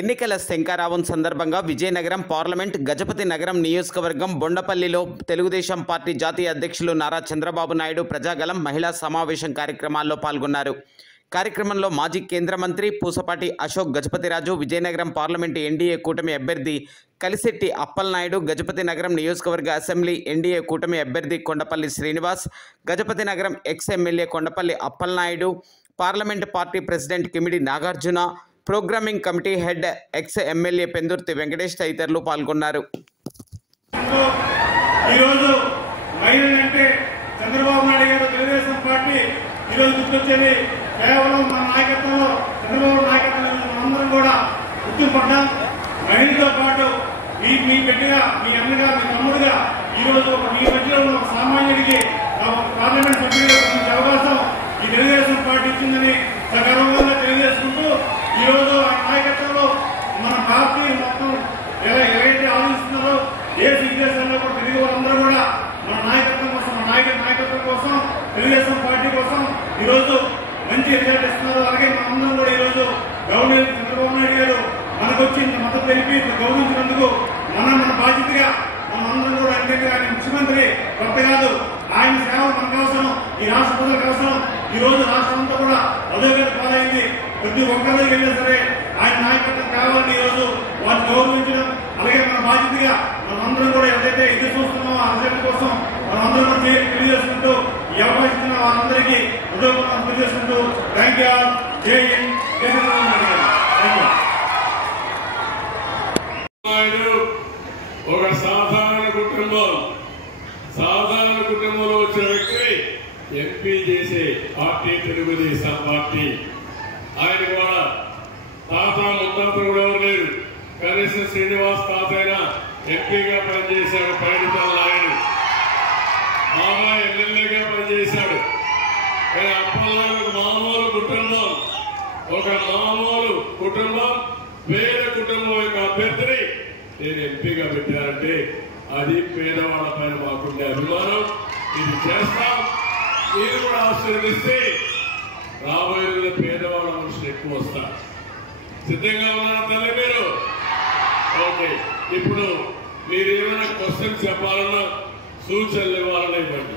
ఎన్నికల శంఖారావం సందర్భంగా విజయనగరం పార్లమెంట్ గజపతి నగరం నియోజకవర్గం బొండపల్లిలో తెలుగుదేశం పార్టీ జాతీయ అధ్యక్షులు నారా చంద్రబాబు నాయుడు ప్రజాగలం మహిళా సమావేశం కార్యక్రమాల్లో పాల్గొన్నారు. కార్యక్రమంలో మాజీ కేంద్ర మంత్రి పూసపాటి అశోక్ గజపతిరాజు, విజయనగరం పార్లమెంటు ఎన్డీఏ కూటమి అభ్యర్థి కలిశెట్టి అప్పలనాయుడు, గజపతి నగరం నియోజకవర్గ అసెంబ్లీ ఎన్డీఏ కూటమి అభ్యర్థి కొండపల్లి శ్రీనివాస్, గజపతి నగరం ex MLA Kondapalli Appalanaidu, parliament party president Kimidi Nagarjuna, programming committee head ex MLA Pendurthi Venkatesh తదితరులు పాల్గొన్నారు. ఈరోజు మహిళలంటే చంద్రబాబు నాయుడు గారు తెలుగుదేశం పార్టీ ఈరోజు గుర్తొచ్చేది కేవలం మన నాయకత్వంలో, చంద్రబాబు నాయకత్వంలో మనందరం కూడా గుర్తుపడ్డాం. మహిళతో పాటు మీ బిడ్డగా, మీ అన్నగా, మీ తమ్ముడుగా ఈరోజు మీ మధ్యలో ఉన్న ఒక సామాన్యుడికి పార్లమెంట్ సభ్యుడిగా అవకాశం ఈ తెలుగుదేశం పార్టీ ఇచ్చిందని సగర్వంగా తెలియజేసుకుంటూ ఈరోజు ఆ నాయకత్వంలో మన పార్టీ మొత్తం ఎవరైతే ఆలోచిస్తున్నారో దేశ విదేశాల్లో కూడా తిరిగి వాళ్ళందరూ కూడా మన నాయకత్వం కోసం, మన నాయకత్వం కోసం, తెలుగుదేశం పార్టీ కోసం ఈరోజు మంచి రిజల్ట్ ఇస్తున్నారు. అలాగే మనందరం కూడా ఈరోజు గవర్నర్ చంద్రబాబు నాయుడు గారు మనకు వచ్చి మద్దతు తెలిపి గౌరవించినందుకు మన బాధ్యతగా మనందరం కూడా అంటే ఆయన ముఖ్యమంత్రి కొత్త కాదు, ఆయన సేవ మనకు అవసరం, ఈ రాష్ట్ర ప్రజలకు అవసరం. ఈ రోజు రాష్ట్రం అంతా కూడా అధోగతి పాలైంది. ప్రతి ఒక్కరికి వెళ్ళినా సరే ఆయన నాయకత్వం కావాలని ఈ రోజు వారిని గౌరవించడం, అలాగే మన బాధ్యతగా మనందరం కూడా ఏదైతే ఎదురు చూస్తున్నామో ఆ రిజల్ట్ కోసం మనందరం కూడా తెలియజేసుకుంటూ ఈ అవకాశం ఇచ్చిన వారందరికీ హృదయపూర్వకంగా తెలియజేసుకుంటూ థ్యాంక్ యూ ఆల్. జై హింద్, జై చంద్రబాబు నాయుడు. ఒక సాధారణ కుటుంబంలో వచ్చిన వ్యక్తి ఎంపీ చేసే పార్టీ తెలుగుదేశం పార్టీ. ఆయన కూడా తాత ముత్తాతలు కూడా ఎవరు లేరు. కనీసం శ్రీనివాస్ తాత అయినా ఎంపీగా పనిచేశాడు, పైడితల నాయుడు బాబా ఎమ్మెల్యేగా పనిచేశాడు. కానీ అప్పలనాయుడు ఒక మామూలు కుటుంబం వేరే కుటుంబం యొక్క అభ్యర్థిని నేను ఎంపీగా పెట్టారంటే అది పేదవాళ్ల పైన మాకుండే అభిమానం. ఇది చేస్తాం, మీరు కూడా ఆశీర్వదిస్తే రాబోయే పేదవాళ్ళ మనుషులు ఎక్కువ వస్తారు. సిద్ధంగా ఉన్నారా తల్లి మీరు? ఓకే, ఇప్పుడు మీరు ఏమైనా క్వశ్చన్స్ చెప్పాలన్నా, సూచనలు ఇవ్వాలన్నా ఇవ్వండి.